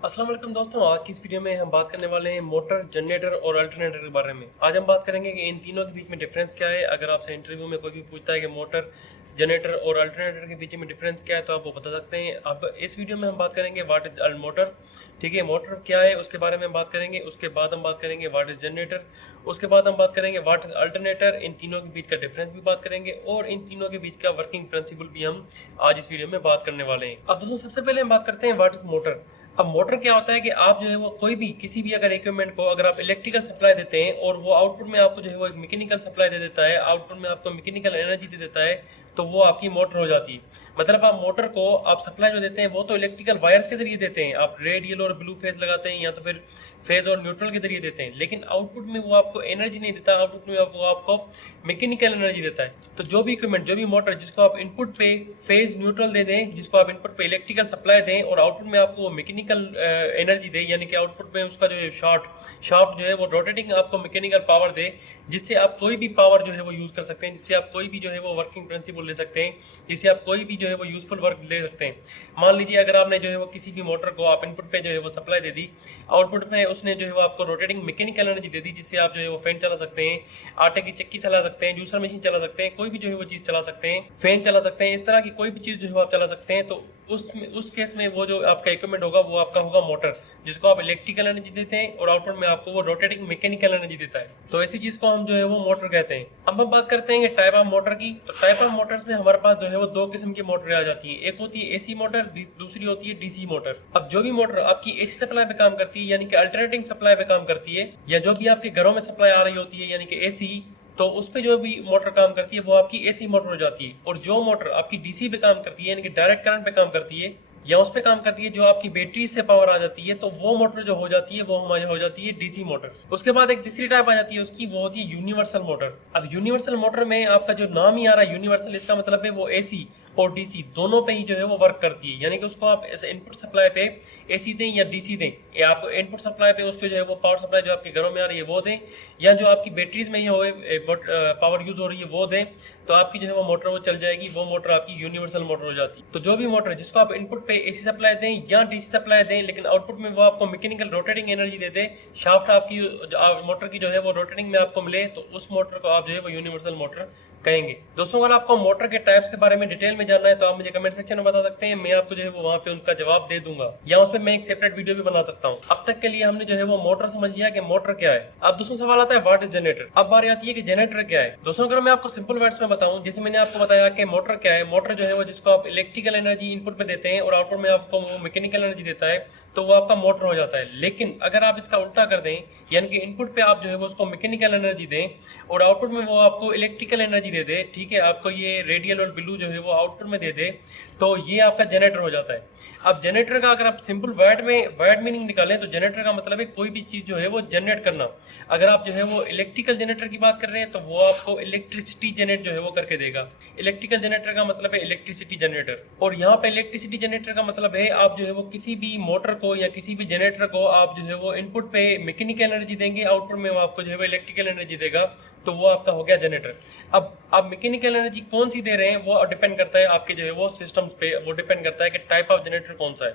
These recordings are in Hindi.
अस्सलाम वालेकुम दोस्तों, आज की इस वीडियो में हम बात करने वाले हैं मोटर, जनरेटर और अल्टरनेटर के बारे में। आज हम बात करेंगे कि इन तीनों के बीच में डिफरेंस क्या है। अगर आपसे इंटरव्यू में कोई भी पूछता है कि मोटर, जनरेटर और अल्टरनेटर के बीच में डिफरेंस क्या है तो आप वो बता सकते हैं। अब इस वीडियो में हम बात करेंगे व्हाट इज मोटर, ठीक है, मोटर क्या है उसके बारे में हम बात करेंगे। उसके बाद हम बात करेंगे व्हाट इज जनरेटर, उसके बाद हम बात करेंगे व्हाट इज अल्टरनेटर। इन तीनों के बीच का डिफरेंस भी बात करेंगे और इन तीनों के बीच का वर्किंग प्रिंसिपल भी हम आज इस वीडियो में बात करने वाले हैं। अब दोस्तों सबसे पहले हम बात करते हैं व्हाट इज मोटर। अब मोटर क्या होता है कि आप जो है वो कोई भी किसी भी अगर इक्विपमेंट को अगर आप इलेक्ट्रिकल सप्लाई देते हैं और वो आउटपुट में आपको जो है वो एक मैकेनिकल सप्लाई दे देता है, आउटपुट में आपको मैकेनिकल एनर्जी दे देता है, तो वो आपकी मोटर हो जाती है। मतलब आप मोटर को आप सप्लाई जो देते हैं वो तो इलेक्ट्रिकल वायर्स के जरिए देते हैं, आप रेड येलो और ब्लू फेज लगाते हैं या तो फिर फेज और न्यूट्रल के जरिए देते हैं, लेकिन आउटपुट में वो आपको एनर्जी नहीं देता, आउटपुट में वो आपको मैकेनिकल एनर्जी देता है। तो जो भी इक्विपमेंट, जो भी मोटर जिसको आप इनपुट पे फेज न्यूट्रल दे दें, जिसको आप इनपुट पे इलेक्ट्रिकल सप्लाई दें और आउटपुट में आपको वो मैकेनिकल एनर्जी दे, यानी कि आउटपुट में उसका जो है शाफ्ट जो है वो रोटेटिंग आपको मैकेनिकल पावर दे, जिससे आप कोई भी पावर जो है वो यूज़ कर सकते हैं, जिससे आप कोई भी जो है वो वर्किंग प्रिंसिपल ले सकते हैं, जिससे आप कोई भी जो है वो यूजफुल वर्क ले सकते हैं। मान लीजिए अगर आपने जो है वो किसी भी मोटर को आप इनपुट पे जो है वो सप्लाई दे दी, आउटपुट में उसने जो है वो आपको रोटेटिंग मैकेनिकल एनर्जी दे दी, जिससे आप जो है वो फैन चला सकते हैं, आटे की चक्की चला सकते हैं, जूसर मशीन चला सकते हैं, कोई भी जो है वो चीज़ चला सकते हैं, फैन चला सकते हैं, इस तरह की कोई भी चीज़ जो है वो आप चला सकते हैं। तो उस केस में वो जो आपका इक्विपमेंट होगा वो आपका होगा मोटर, जिसको आप इलेक्ट्रिकल एनर्जी देते हैं और आउटपुट में आपको वो रोटेटिंग मैकेनिकल एनर्जी देता है। तो ऐसी चीज को हम जो है वो मोटर कहते हैं। अब हम बात करते हैं टाइप ऑफ मोटर की। तो टाइप ऑफ मोटर्स में हमारे पास जो है वो दो किस्म की मोटर आ जाती है, एक होती है एसी मोटर, दूसरी होती है डीसी मोटर। अब जो भी मोटर आपकी एसी सप्लाई पे काम करती है यानी कि अल्टरनेटिंग सप्लाई पे काम करती है, या जो भी आपके घरों में सप्लाई आ रही होती है यानी कि एसी, तो उस पे जो भी मोटर काम करती है वो आपकी एसी मोटर हो जाती है। और जो मोटर आपकी डीसी पे काम करती है यानी कि डायरेक्ट करंट पे काम करती है या उस पे काम करती है जो आपकी बैटरी से पावर आ जाती है, तो वो मोटर जो हो जाती है वो हमारी हो जाती है डीसी मोटर। उसके बाद एक तीसरी टाइप आ जाती है उसकी, वो होती है यूनिवर्सल मोटर। अब यूनिवर्सल मोटर में आपका जो नाम ही आ रहा है यूनिवर्सल, इसका मतलब है वो एसी और डीसी दोनों पे ही जो है वो वर्क करती है, यानी कि उसको आप इनपुट सप्लाई पे एसी दें या डीसी दें, या आप इनपुट सप्लाई पे उसको जो है वो पावर सप्लाई जो आपके घरों में आ रही है वो दें, या जो आपकी बैटरीज में ये पावर यूज हो रही है वो दें, तो आपकी जो है वो मोटर वो चल जाएगी। वो मोटर आपकी यूनिवर्सल मोटर हो जाती है। तो जो भी मोटर जिसको आप इनपुट पे एसी सप्लाई दें या डीसी सप्लाई दें, लेकिन आउटपुट में वो आपको मैकेनिकल रोटेटिंग एनर्जी दे दे, शाफ्ट आपकी मोटर की जो है वो रोटेटिंग में आपको मिले, तो उस मोटर को आप जो है वो यूनिवर्सल मोटर कहेंगे। दोस्तों अगर आपको मोटर के टाइप्स के बारे में डिटेल में जानना है तो आप मुझे कमेंट सेक्शन में बता सकते हैं, मैं आपको जो है वो वहाँ पे उनका जवाब दे दूंगा, या उस पर मैं एक सेपरेट वीडियो भी बना सकता हूँ। अब तक के लिए हमने जो है वो मोटर समझ लिया कि मोटर क्या है। अब दोस्तों सवाल आता है व्हाट इज जनरेटर। अब बारी आती है कि जनरेटर क्या है। दोस्तों अगर मैं आपको सिंपल वर्ड्स में बताऊं, जैसे मैंने आपको बताया कि मोटर क्या है, मोटर जो है वो जिसको आप इलेक्ट्रिकल एनर्जी इनपुट पे देते हैं और आउटपुट में आपको वो मैकेनिकल एनर्जी देता है, तो वो आपका मोटर हो जाता है। लेकिन अगर आप इसका उल्टा कर दें, यानी कि इनपुट पे आप जो है वो उसको मैकेनिकल एनर्जी दें और आउटपुट में वो आपको इलेक्ट्रिकल एनर्जी दे दे, ठीक है, आपको ये रेडियल और ब्लू जो है वो आउटपुट में दे दे, तो ये आपका जनरेटर हो जाता है। अब जनरेटर का अगर आप सिंपल वर्ड मीनिंग निकालें तो जनरेटर का मतलब है कोई भी चीज़ जो है वो जनरेट करना। अगर आप जो है वो इलेक्ट्रिकल जनरेटर की बात कर रहे हैं तो वो आपको इलेक्ट्रिसिटी जनरेट जो है वो करके देगा। इलेक्ट्रिकल जनरेटर का मतलब है इलेक्ट्रिसिटी जनरेटर, और यहाँ पे इलेक्ट्रिसिटी जनरेटर का मतलब है आप जो है वो किसी भी मोटर को या किसी भी जनरेटर को आप जो है वो इनपुट पे मैकेनिकल एनर्जी देंगे, आउटपुट में वो आपको जो है वो इलेक्ट्रिकल एनर्जी देगा, तो वो आपका हो गया जनरेटर। अब आप मैकेनिकल एनर्जी कौन सी दे रहे हैं वो डिपेंड करता है आपके जो है वो सिस्टम्स पे, वो डिपेंड करता है कि टाइप ऑफ जनरेटर कौन सा है।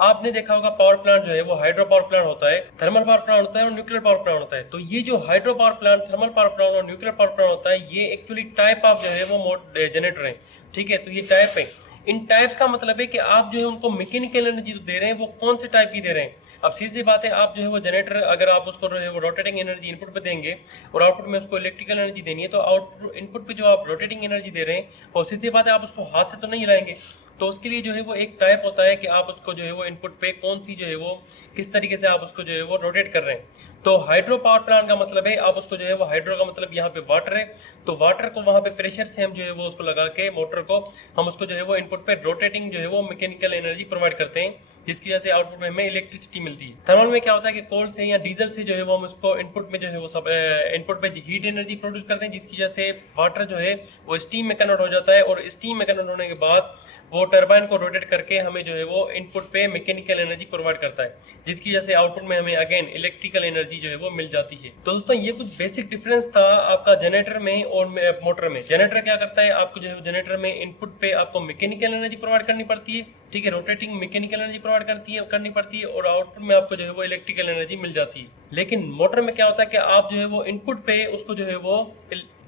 आपने देखा होगा पावर प्लांट जो है वो हाइड्रो पावर प्लांट होता है, थर्मल पावर प्लांट होता है और न्यूक्लियर पावर प्लांट होता है। तो ये जो hydro power plant, thermal power plant और न्यूक्लियर पावर प्लांट होता है, ये एक्चुअली टाइप ऑफ जो है वो जनरेटर है, ठीक है। तो ये टाइप है। इन टाइप्स का मतलब है कि आप जो है उनको मैकेनिकल एनर्जी जो दे रहे हैं वो कौन से टाइप की दे रहे हैं। अब सीधी बात है, आप जो है वो जनरेटर अगर आप उसको जो है वो रोटेटिंग एनर्जी इनपुट पे देंगे और आउटपुट में उसको इलेक्ट्रिकल एनर्जी देनी है, तो आउटपुट इनपुट पे जो आप रोटेटिंग एनर्जी दे रहे हैं, और सीधी बात है आप उसको हाथ से तो नहीं हिलाएंगे, तो उसके लिए जो है वो एक टाइप होता है कि आप उसको जो है वो इनपुट पे कौन सी जो है वो किस तरीके से आप उसको जो है वो रोटेट कर रहे हैं। तो हाइड्रो पावर प्लांट का मतलब है आप उसको जो है वो, हाइड्रो का मतलब यहाँ पे वाटर है, तो वाटर को वहाँ पे प्रेशर से हम जो है वो उसको लगा के मोटर को हम उसको जो है वो इनपुट पे रोटेटिंग जो है वो मैकेनिकल एनर्जी प्रोवाइड करते हैं, जिसकी वजह से आउटपुट में हमें इलेक्ट्रिसिटी मिलती है। थर्मल में क्या होता है कि कोल से या डीजल से जो है वो हम उसको इनपुट में जो है वो सब इनपुट पे हीट एनर्जी प्रोड्यूस करते हैं, जिसकी वजह से वाटर जो है वो स्टीम में कन्वर्ट हो जाता है, और स्टीम में कन्वर्ट होने के बाद वो टरबाइन को रोटेट करके हमें जो है वो इनपुट पे मैकेनिकल एनर्जी प्रोवाइड करता है, जिसकी वजह से आउटपुट में हमें अगेन इलेक्ट्रिकल एनर्जी जो है वो मिल जाती है। तो दोस्तों ये कुछ बेसिक डिफरेंस था आपका जनरेटर में और मोटर में। जनरेटर क्या करता है, आपको जो है जनरेटर में इनपुट पे आपको मैकेनिकल एनर्जी प्रोवाइड करनी पड़ती है, ठीक है, रोटेटिंग मैकेनिकल एनर्जी प्रोवाइड करनी पड़ती है, और आउटपुट में आपको जो है वो इलेक्ट्रिकल एनर्जी मिल जाती है। लेकिन मोटर में क्या होता है कि आप जो है वो इनपुट पे उसको जो है वो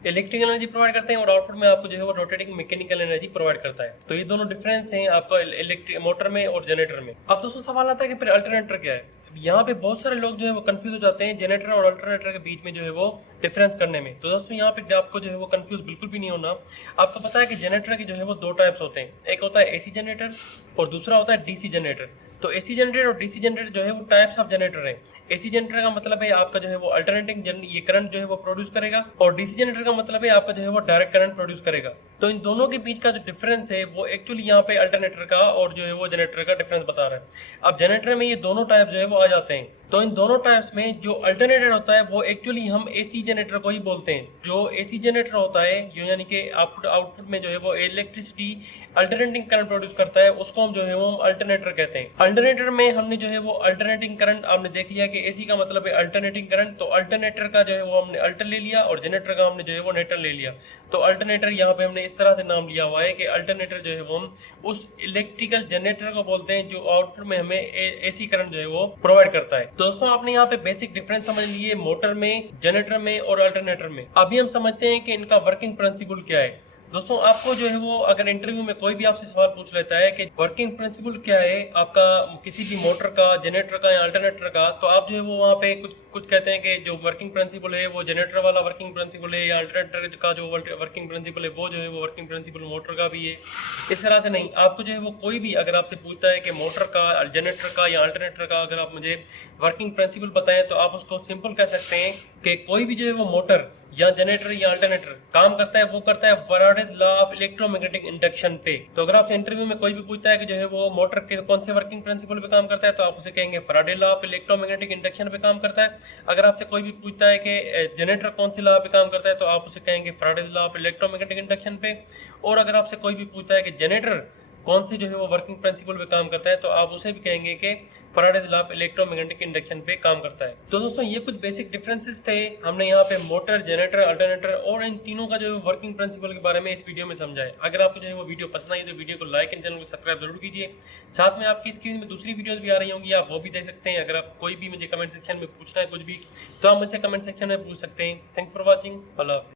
इलेक्ट्रिकल एनर्जी प्रोवाइड करते हैं और आउटपुट में आपको जो है वो रोटेटिंग मैकेनिकल एनर्जी प्रोवाइड करता है। तो ये दोनों डिफरेंस हैं आपका इलेक्ट्रिक मोटर में और जनरेटर में। अब दोस्तों सवाल आता है कि फिर अल्टरनेटर क्या है। यहाँ पे बहुत सारे लोग जो है वो कंफ्यूज हो जाते हैं जनरेटर और अल्टरनेटर के बीच में जो है वो डिफरेंस करने में। तो दोस्तों यहाँ पे आपको जो है वो कंफ्यूज बिल्कुल भी नहीं होना। आपको पता है कि जनरेटर के जो है वो दो टाइप्स होते हैं, एक होता है एसी जनरेटर और दूसरा होता है डीसी जनरेटर। तो एसी जनरेटर और डीसी जनरेटर जो है वो टाइप्स ऑफ जनरेटर है। एसी जनरेटर का मतलब है आपका जो है वो अल्टरनेटिंग ये करंट जो है वो प्रोड्यूस करेगा, और डीसी जनरेटर का मतलब है आपका जो है वो डायरेक्ट करंट प्रोड्यूस करेगा। तो इन दोनों के बीच का जो डिफरेंस है वो एक्चुअली यहाँ पे अल्टरनेटर का और जो है वो जनरेटर का डिफरेंस बता रहा है। अब जनरेटर में ये दोनों टाइप जो है वो आ जाते हैं। तो इन दोनों टाइप्स में जो अल्टरनेटर होता है वो एक्चुअली हम एसी जनरेटर को ही बोलते हैं। जो एसी जनरेटर होता है यानी कि आउटपुट में जो है वो इलेक्ट्रिसिटी अल्टरनेटिंग करंट प्रोड्यूस करता है, उसको हम जो है वो अल्टरनेटर कहते हैं। अल्टरनेटर में हमने जो है वो अल्टरनेटिंग करंट, आपने देख लिया कि एसी का मतलब है अल्टरनेटिंग करंट, तो अल्टरनेटर का जो है वो हमने अल्टर ले लिया और जनरेटर का हमने जो है वो नेटर ले लिया। तो अल्टरनेटर यहाँ पे हमने इस तरह से नाम लिया हुआ है कि अल्टरनेटर जो है वो हम उस इलेक्ट्रिकल जनरेटर को बोलते हैं जो आउटपुट में हमें एसी करंट जो है वो प्रोवाइड करता है। दोस्तों आपने यहाँ पे बेसिक डिफरेंस समझ लिए मोटर में, जनरेटर में और अल्टरनेटर में। अभी हम समझते हैं कि इनका वर्किंग प्रिंसिपल क्या है। दोस्तों आपको जो है वो अगर इंटरव्यू में कोई भी आपसे सवाल पूछ लेता है कि वर्किंग प्रिंसिपल क्या है आपका किसी भी मोटर का, जनरेटर का या अल्टरनेटर का, तो आप जो है वो वहाँ पे कुछ कहते हैं कि जो वर्किंग प्रिंसिपल है वो जनरेटर वाला वर्किंग प्रिंसिपल है, या अल्टरनेटर का जो वर्किंग प्रिंसिपल है वो जो है वो वर्किंग प्रिंसिपल मोटर का भी है। इस तरह से नहीं, आपको जो है वो कोई भी अगर आपसे पूछता है कि मोटर का, जनरेटर का या अल्टरनेटर का अगर आप मुझे वर्किंग प्रिंसिपल बताएं, तो आप उसको सिंपल कह सकते हैं कि कोई भी जो है वो मोटर या जनरेटर या अल्टरनेटर काम करता है वो करता है Faraday's law of electromagnetic induction पे। तो अगर आपसे इंटरव्यू में कोई भी पूछता है कि जो है वो मोटर के कौन से वर्किंग प्रिंसिपल पे काम करता है, तो आप उसे कहेंगे Faraday law of electromagnetic induction पे काम करता है। अगर आपसे कोई भी पूछता है कि जनरेटर कौन से लॉ पे काम करता है, तो आप उसे कहेंगे Faraday's law of electromagnetic induction पे। और अगर आपसे कोई भी पूछता है कि जनरेटर कौन से जो है वो वर्किंग प्रिंसिपल पे काम करता है, तो आप उसे भी कहेंगे कि Faraday's law of electromagnetic induction पे काम करता है। तो दोस्तों ये कुछ बेसिक डिफरेंसेस थे, हमने यहाँ पे मोटर, जनरेटर, अल्टरनेटर और इन तीनों का जो है वर्किंग प्रिंसिपल के बारे में इस वीडियो में समझा है। अगर आपको जो है वो वीडियो पसंद आई तो वीडियो को लाइक एंड चैनल को सब्सक्राइब जरूर कीजिए। साथ में आपकी स्क्रीन में दूसरी वीडियोज भी आ रही होंगी, आप वो भी देख सकते हैं। अगर आप कोई भी मुझे कमेंट सेक्शन में पूछना है कुछ भी, तो आप मुझसे कमेंट सेक्शन में पूछ सकते हैं। Thanks for watching. अल्लाह हाफिज़।